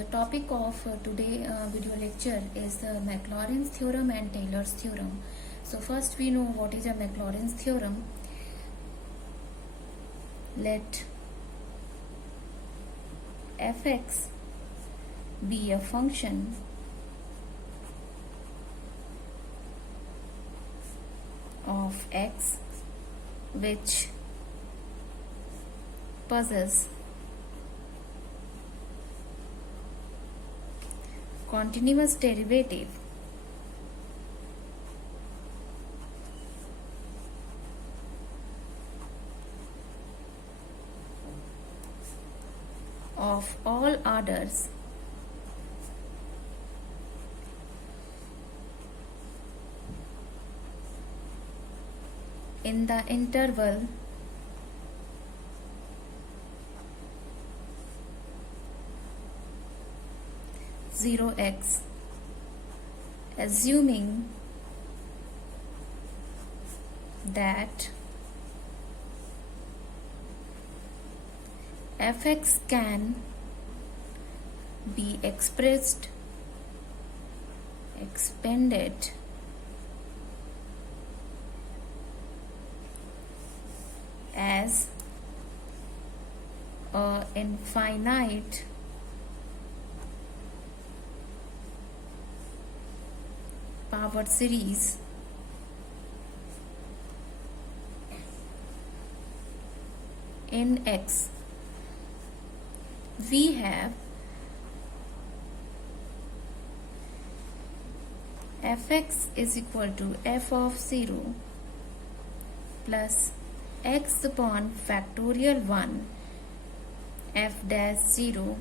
the topic of today video lecture is Maclaurin's theorem and Taylor's theorem. So first we know what is a Maclaurin's theorem. Let fx be a function of x which possess continuous derivative of all orders in the interval 0x, assuming that fx can be expanded as a infinite power series in x. We have fx is equal to f of 0 plus x upon factorial 1 f dash 0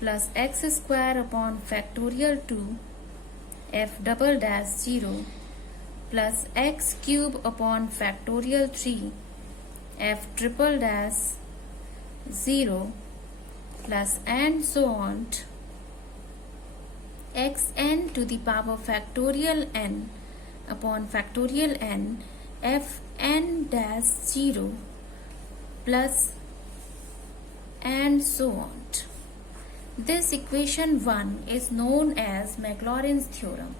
plus x square upon factorial 2 f double dash 0 plus x cube upon factorial 3 f triple dash 0 plus and so on xn to the power factorial n upon factorial n f n dash 0 plus and so on. This equation 1 is known as Maclaurin's theorem,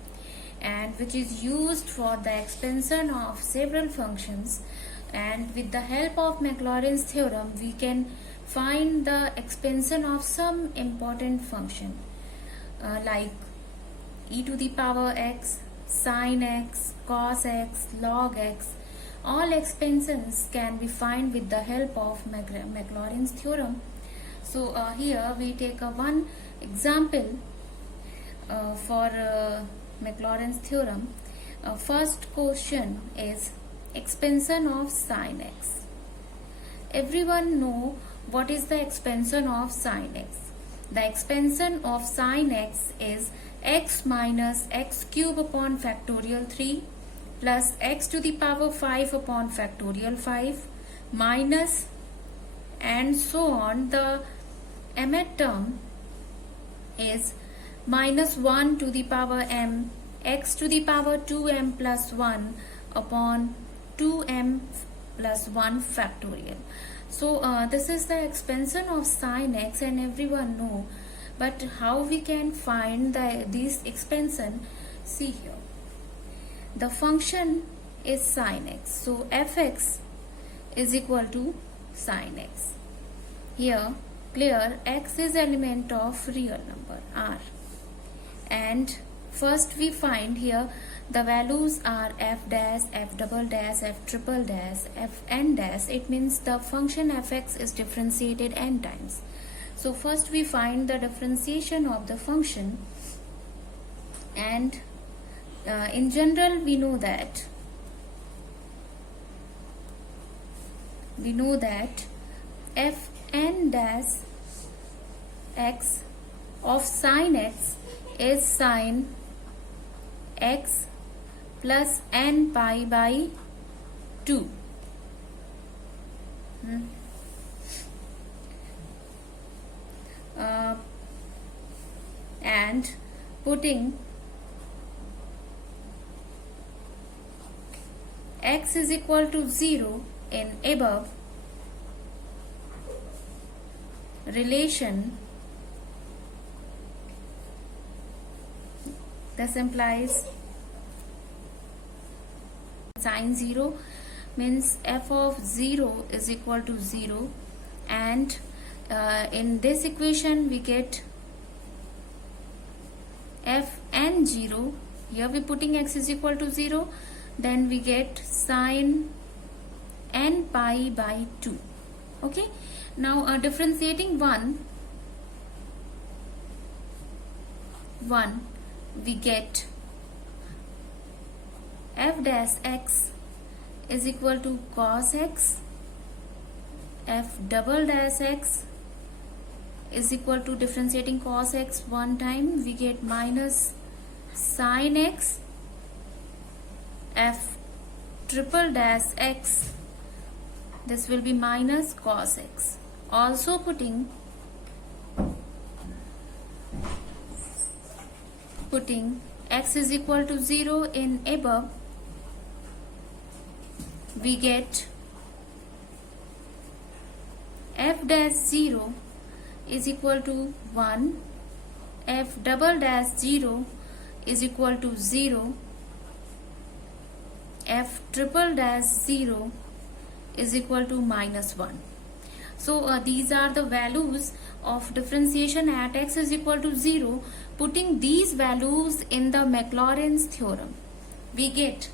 and which is used for the expansion of several functions, and with the help of Maclaurin's theorem we can find the expansion of some important function like e to the power x, sin x, cos x, log x. All expansions can be found with the help of Maclaurin's theorem. So here we take one example for Maclaurin's theorem. First question is expansion of sin x. Everyone know what is the expansion of sin x. The expansion of sin x is x minus x cube upon factorial 3 plus x to the power 5 upon factorial 5 minus and so on. The mth term is minus 1 to the power m x to the power 2m plus 1 upon 2m plus 1 factorial. So this is the expansion of sin x, and everyone know, but how we can find this expansion? See here, the function is sin x, so fx is equal to sin x. Here clear x is element of real number r, and first we find here the values are f dash, f double dash, f triple dash, f n dash. It means the function fx is differentiated n times. So first we find the differentiation of the function, and in general we know that f n dash x of sin x is sin x plus n pi by 2. And putting x is equal to 0 in above relation, This implies sine 0 means f of 0 is equal to 0, and in this equation we get f n 0. Here we putting x is equal to 0, then we get sine n pi by 2. Okay, now differentiating 1 we get f dash x is equal to cos x, f double dash x is equal to, differentiating cos x one time, we get minus sin x, f triple dash x, this will be minus cos x. Also putting x is equal to 0 in above, we get f dash 0 is equal to 1, f double dash 0 is equal to 0, f triple dash 0 is equal to minus 1. So these are the values of differentiation at x is equal to 0. Putting these values in the Maclaurin's theorem, we get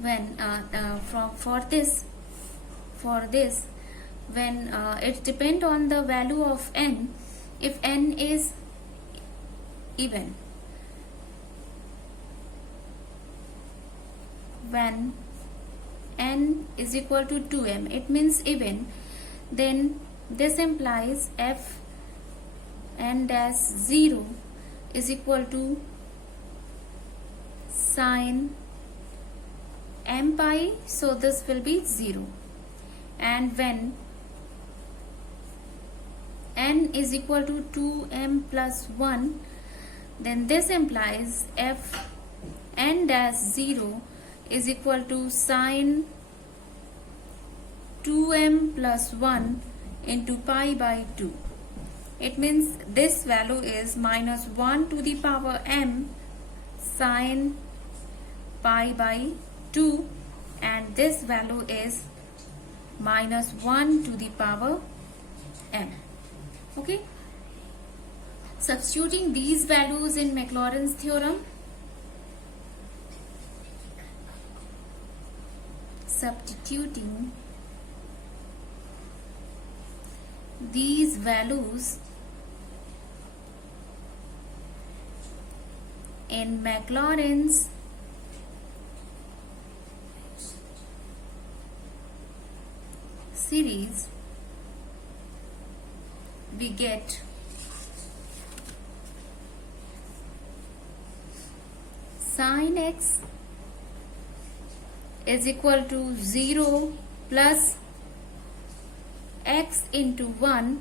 when for this when it depend on the value of n, if n is even, when n is equal to 2m, it means even, then this implies f n dash 0 is equal to sine m pi, so this will be 0. And when n is equal to 2m plus 1, then this implies f n dash 0 is equal to sine 2m plus 1 into pi by 2. It means this value is minus 1 to the power m sine pi by 2, and this value is minus 1 to the power m. Okay, substituting these values in Maclaurin's theorem, substituting these values in Maclaurin's series, we get sin x is equal to 0 plus x into 1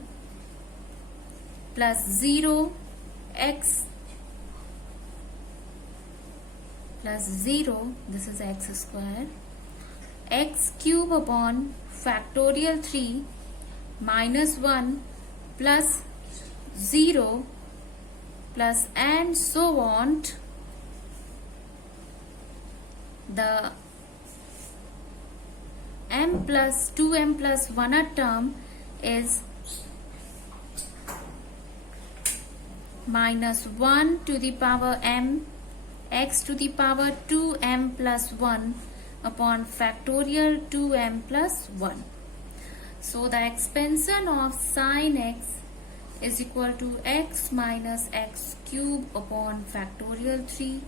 plus 0 x plus 0, this is x square, x cube upon factorial 3 minus 1 plus 0 plus and so on. The m plus 2m plus 1 term is minus 1 to the power m x to the power 2m plus 1 upon factorial 2m plus 1. So the expansion of sin x is equal to x minus x cube upon factorial 3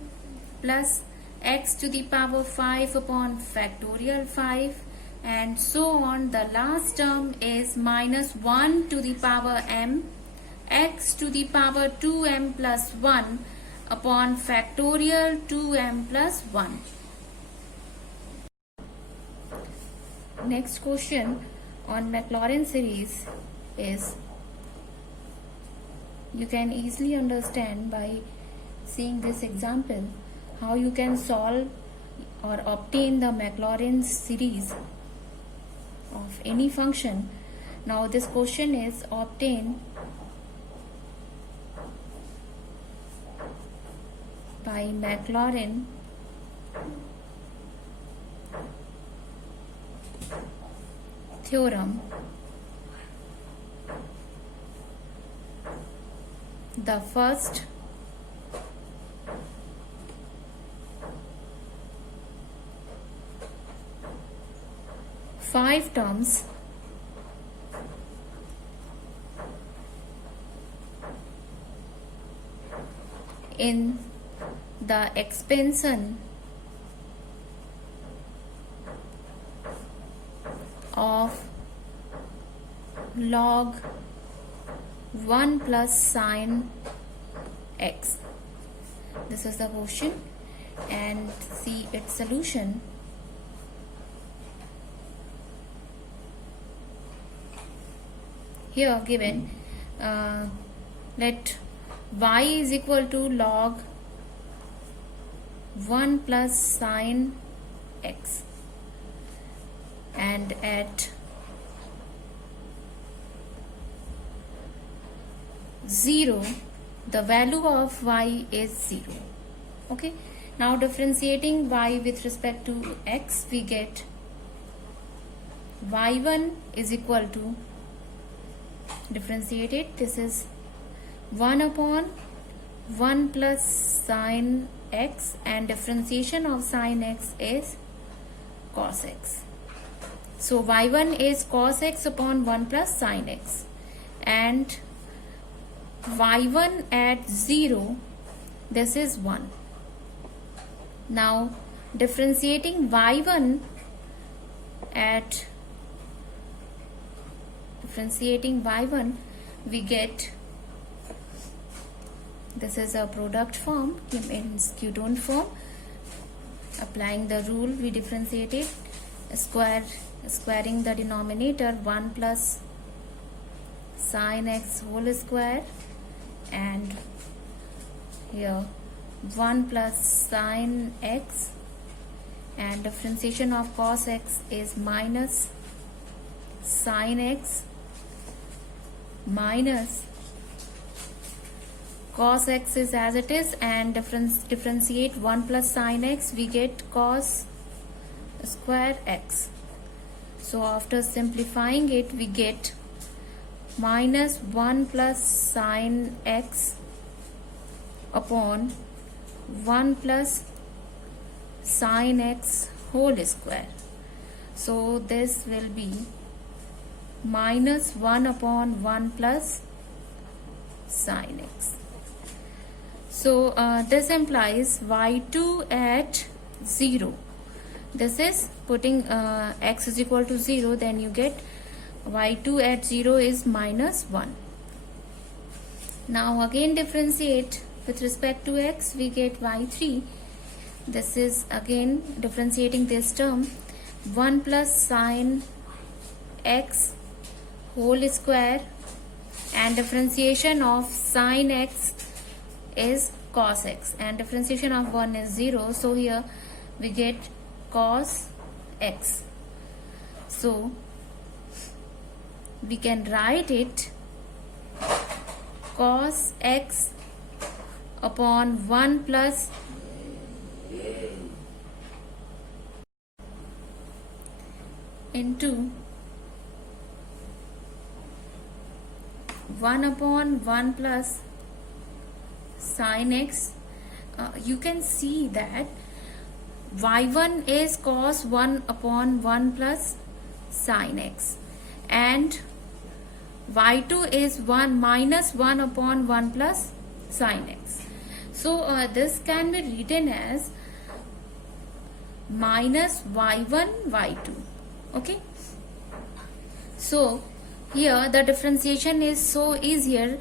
plus x to the power 5 upon factorial 5 and so on. The last term is minus 1 to the power m x to the power 2m plus 1 upon factorial 2m plus 1. Next question on Maclaurin series is, you can easily understand by seeing this example how you can solve or obtain the Maclaurin series of any function. Now this question is obtain by Maclaurin theorem, the first five terms in the expansion of log 1 plus sine x. This is the question and see its solution. Here given let y is equal to log 1 plus sine x, and at 0 the value of y is 0. Okay, now differentiating y with respect to x, we get y1 is equal to, differentiate it, this is 1 upon 1 plus sine x, and differentiation of sine x is cos x. So y1 is cos x upon 1 plus sine x, and y1 at 0, this is 1. Now differentiating y1 at we get, this is a product form, means Quotient form. Applying the rule, we differentiate it, squaring the denominator 1 plus sine x whole square, and here 1 plus sine x, and differentiation of cos x is minus sine x minus cos x is as it is, and differentiate 1 plus sine x, we get cos square x. So after simplifying it, we get minus 1 plus sine x upon 1 plus sine x whole square. So this will be minus 1 upon 1 plus sine x. So this implies y2 at 0. This is putting x is equal to 0, then you get y2 at 0 is minus 1. Now again differentiate with respect to x, we get y3. This is again differentiating this term, 1 plus sine x whole square, and differentiation of sine x is cos x, and differentiation of 1 is 0, so here we get cos x. So we can write it cos x upon 1 plus into 1 upon 1 plus sine x. You can see that y1 is cos 1 upon 1 plus sine x, and y2 is 1 minus 1 upon 1 plus sine x. So this can be written as minus y1 y2. Okay, so here the differentiation is so easier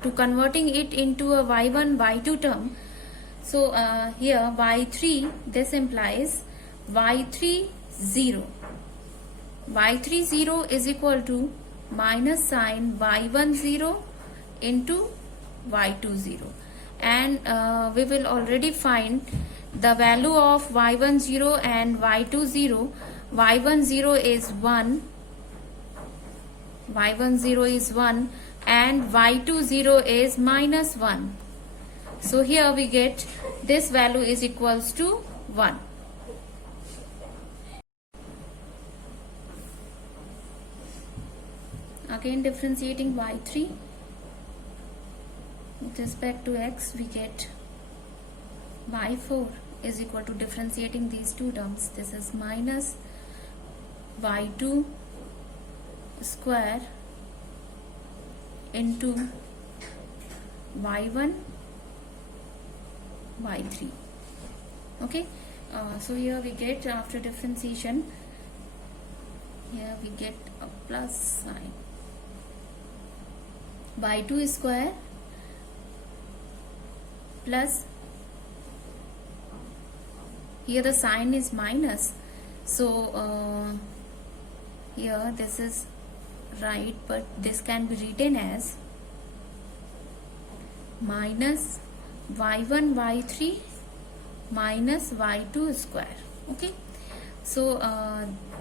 to converting it into a y1 y2 term. So here y3, this implies y3 0. y3 0 is equal to minus sine y1 0 into y2 0, and we will already find the value of y1 0 and y2 0. y1 0 is 1, y1 0 is 1, and y2 0 is minus 1. So here we get this value is equals to 1. Again differentiating y3 with respect to x, we get y4 is equal to differentiating these two terms. This is minus y2 square into y1 y3. Okay, so here we get, after differentiation, here we get a plus sign. y2 square plus, here the sign is minus, so here this is right, but this can be written as minus y1 y3 minus y2 square. Okay, so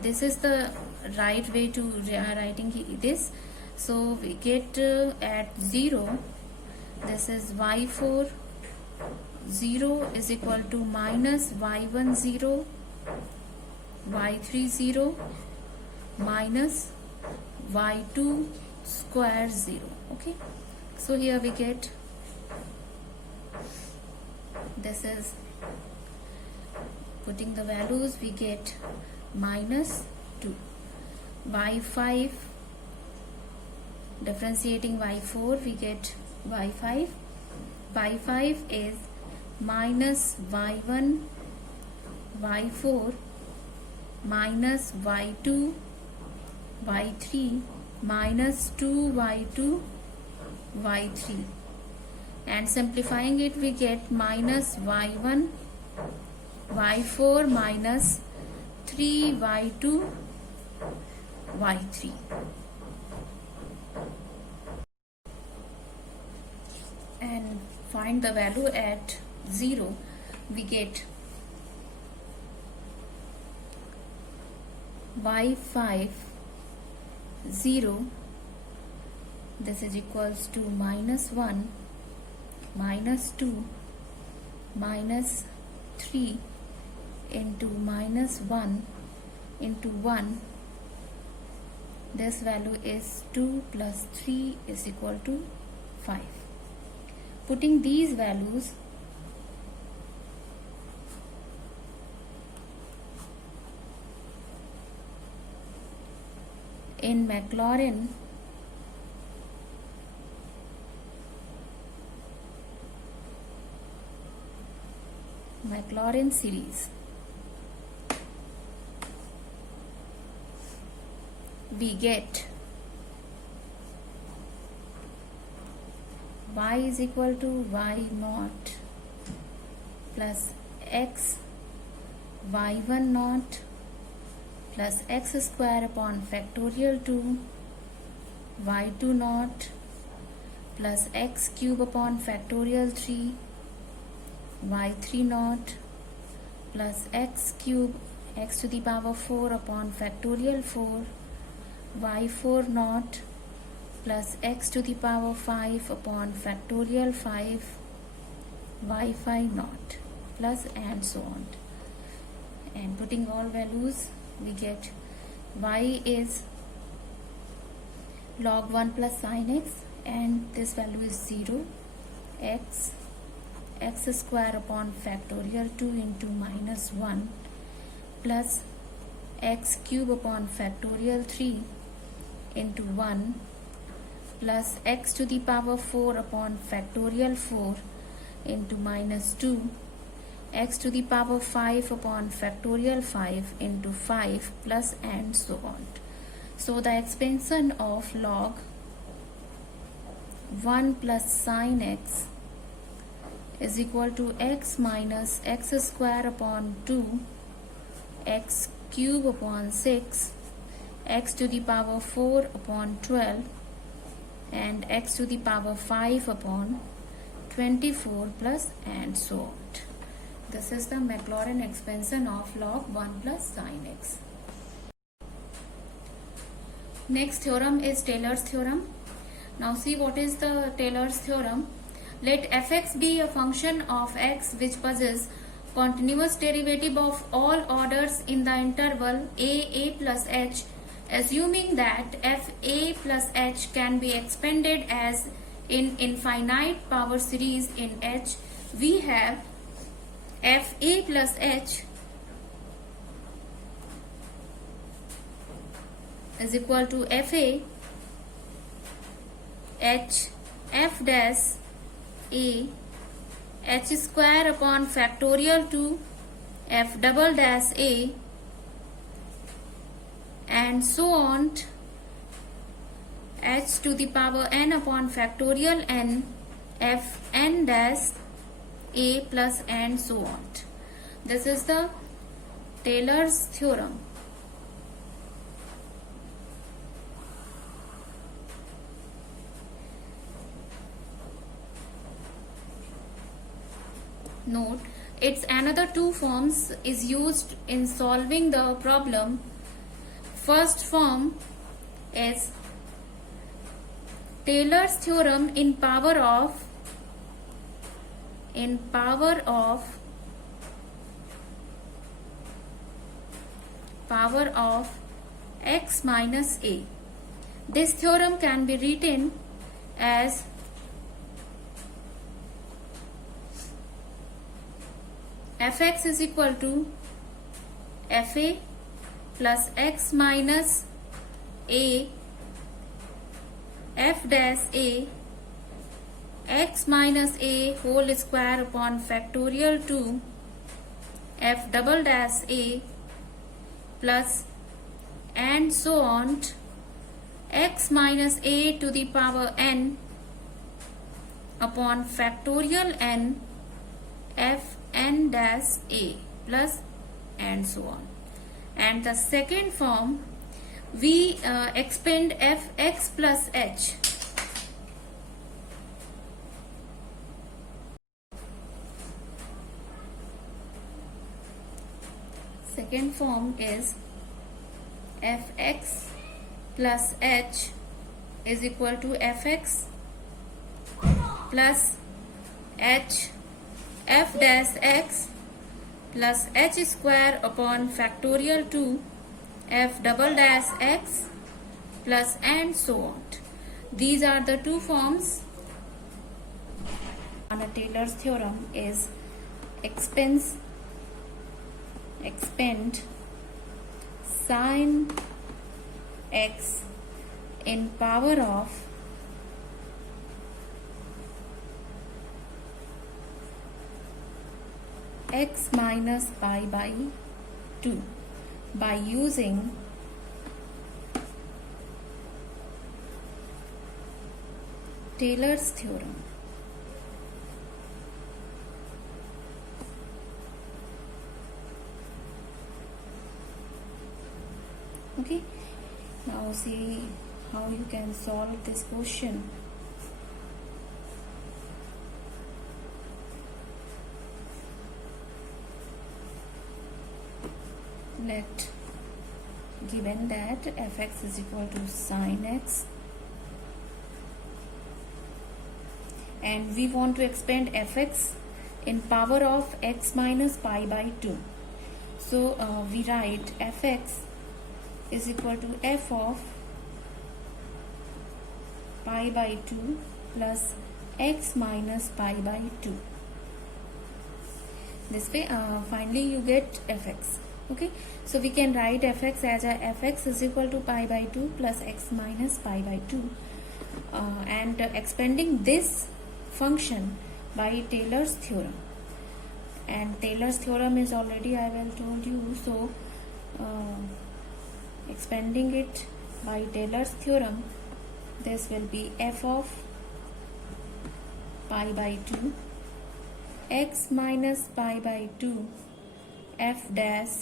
this is the right way to writing this. So we get at 0, this is y4 0 is equal to minus y1 0 y3 0 minus y2 square 0. Okay, so here we get, this is putting the values, we get minus 2. y5, differentiating y4, we get y5. y5 is minus y1 y4 minus y2 y3 minus 2y2 y3, and simplifying it we get minus y1 y4 minus 3y2 y3. And find the value at 0, we get y5 0, this is equals to minus 1 minus 2 minus 3 into minus 1 into 1. This value is 2 plus 3 is equal to 5. Putting these values in Maclaurin series, we get y is equal to y naught plus x y1 naught plus x square upon factorial 2 y2 naught plus x cube upon factorial 3 y3 naught plus x cube x to the power 4 upon factorial 4 y4 naught plus x to the power 5 upon factorial 5 y5 naught, plus and so on. And putting all values, we get y is log 1 plus sin x, and this value is 0. x square upon factorial 2 into minus 1 plus x cube upon factorial 3 into 1 plus x to the power 4 upon factorial 4 into minus 2, x to the power 5 upon factorial 5 into 5, plus and so on. So the expansion of log 1 plus sin x is equal to x minus x square upon 2, x cube upon 6, x to the power 4 upon 12, and x to the power 5 upon 24, plus and so on. This is the Maclaurin expansion of log 1 plus sin x. Next theorem is Taylor's theorem. Now see what is the Taylor's theorem. Let fx be a function of x which possesses continuous derivative of all orders in the interval a plus h, assuming that fa plus h can be expanded as in infinite power series in h. We have fa plus h is equal to fa h f dash a h square upon factorial to f double dash a and so on h to the power n upon factorial n f n dash a plus and so on. This is the Taylor's theorem. Note, its another two forms is used in solving the problem. First form is Taylor's theorem in power of x minus a. This theorem can be written as fx is equal to fa plus x minus a f dash a x minus a whole square upon factorial to f double dash a plus and so on x minus a to the power n upon factorial n f n dash a plus and so on. And the second form, we expand fx plus h. Second form is fx plus h is equal to fx plus h f dash x plus h square upon factorial to f double dash x plus and so on. These are the two forms. And a Taylor's theorem is expand sin x in power of x minus pi by 2 by using Taylor's theorem. Okay, now see how you can solve this question. Let given that fx is equal to sin x and we want to expand fx in power of x minus pi by 2. So we write fx is equal to f of pi by 2 plus x minus pi by 2. This way finally you get fx. Okay, so we can write fx as a fx is equal to pi by 2 plus x minus pi by 2 and expanding this function by Taylor's theorem. And Taylor's theorem is already I will told you, so expanding it by Taylor's theorem, this will be f of pi by 2 x minus pi by 2 f dash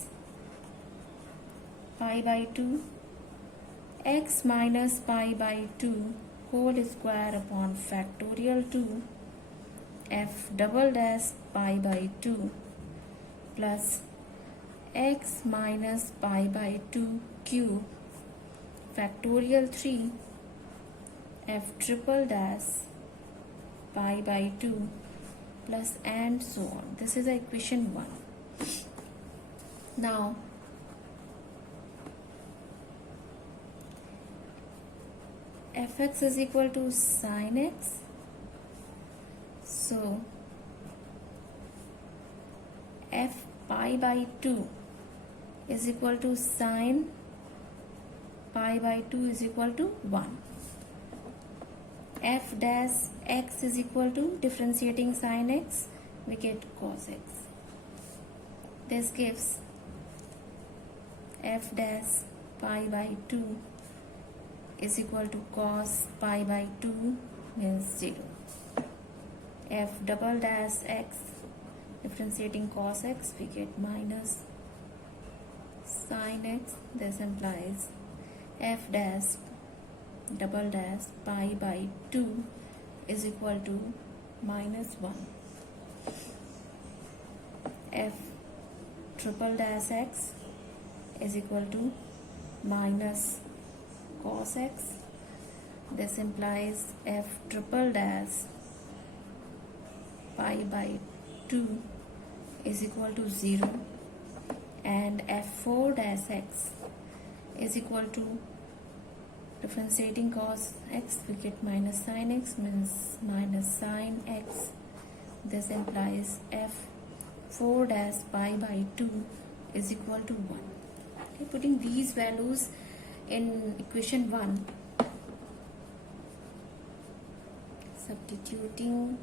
pi by 2 x minus pi by 2 whole square upon factorial 2 f double dash pi by 2 plus x minus pi by 2 cube factorial 3 f triple dash pi by 2 plus and so on. This is equation 1. Now fx is equal to sin x, so f pi by 2 is equal to sin pi by 2 is equal to 1. F dash x is equal to differentiating sin x, we get cos x. This gives f dash pi by 2 is equal to cos pi by 2 means 0. F double dash x, differentiating cos x, we get minus sin x. This implies f dash double dash pi by 2 is equal to minus 1. F triple dash x is equal to minus cos x. This implies f triple dash pi by 2 is equal to 0, and f4 dash x is equal to differentiating cos x, we get minus sin x means minus sin x. This implies f4 dash pi by 2 is equal to 1. Okay, putting these values in equation 1, substituting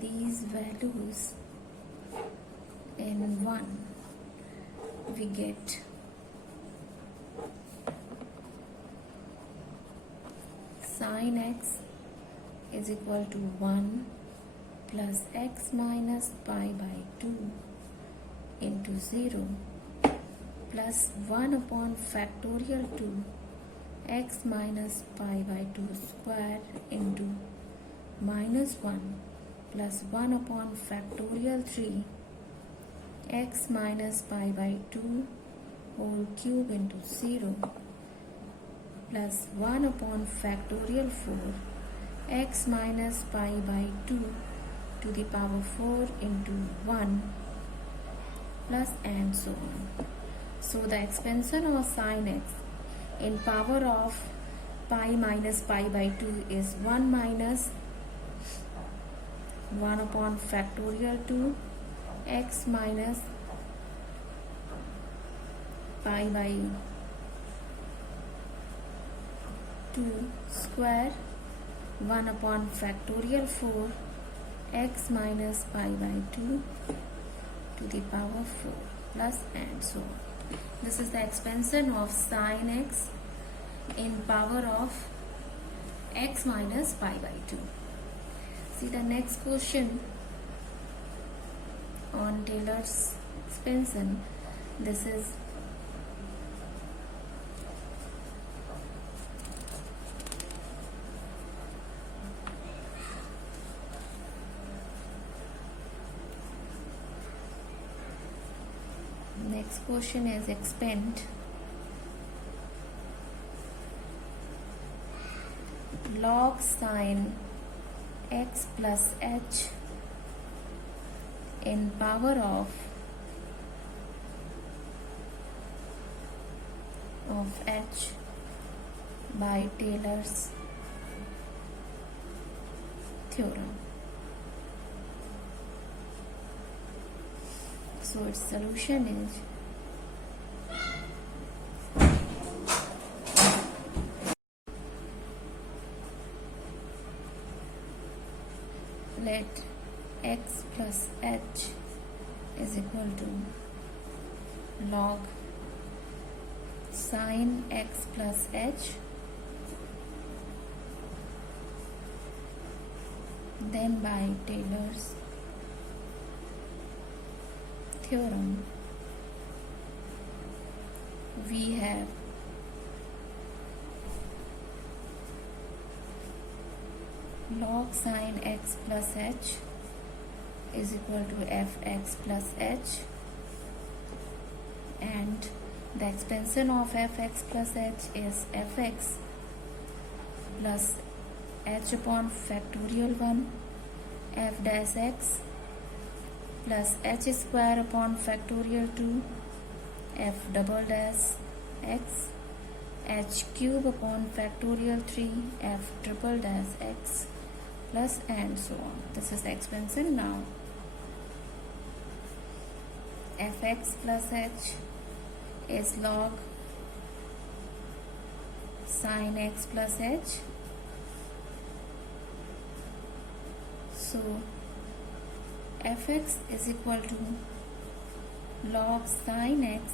these values in 1, we get sin x is equal to 1 plus x minus pi by 2 into 0 plus 1 upon factorial 2 x minus pi by 2 square into minus 1 plus 1 upon factorial 3 x minus pi by 2 whole cube into 0 plus 1 upon factorial 4 x minus pi by 2 to the power 4 into 1 plus and so on. So the expansion of sin x in power of pi minus pi by 2 is 1 minus 1 upon factorial 2 x minus pi by 2 square 1 upon factorial 4 x minus pi by 2 to the power 4 plus and so on. This is the expansion of sin x in power of x minus pi by 2. See the next question on Taylor's expansion. This is next question is expand log sin x plus h in power of h by Taylor's theorem. So its solution is let x plus h is equal to log sin x plus h, then by Taylor's theorem we have log sin x plus h is equal to fx plus h, and The expansion of fx plus h is fx plus h upon factorial 1 f dash x plus h square upon factorial 2 f double dash x h cube upon factorial 3 f triple dash x plus and so on. This is the expansion. Now fx plus h is log sin x plus h. So fx is equal to log sin x.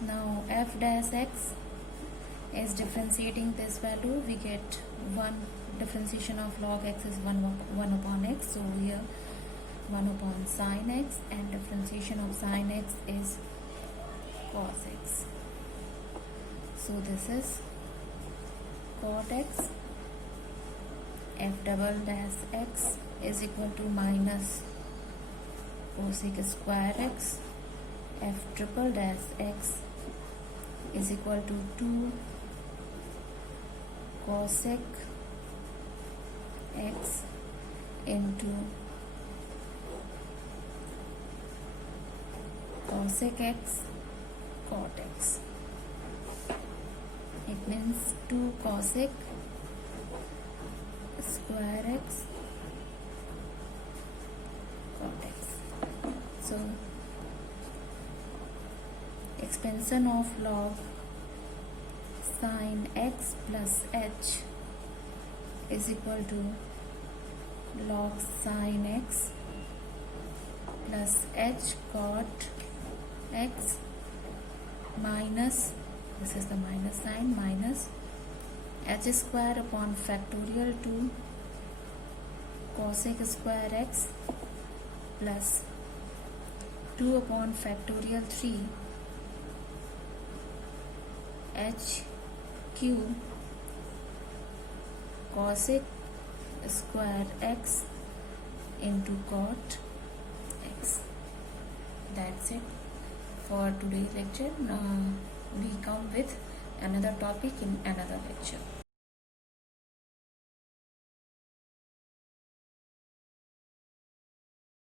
Now f dash x is differentiating this value. We get 1 differentiation of log x is 1 upon x. So here 1 upon sin x, and differentiation of sin x is cos x. So this is cot x. F double dash x is equal to minus cosec square x. F triple dash x is equal to 2 cosec x into cosec x cot x. It means 2 cosec square x cot x. So expansion of log sin x plus h is equal to log sin x plus h cot x minus, this is the minus sign, minus h square upon factorial 2 cosec square x plus 2 upon factorial 3 h cube cosec square x into cot x. That's it for today's lecture. We come with another topic in another lecture.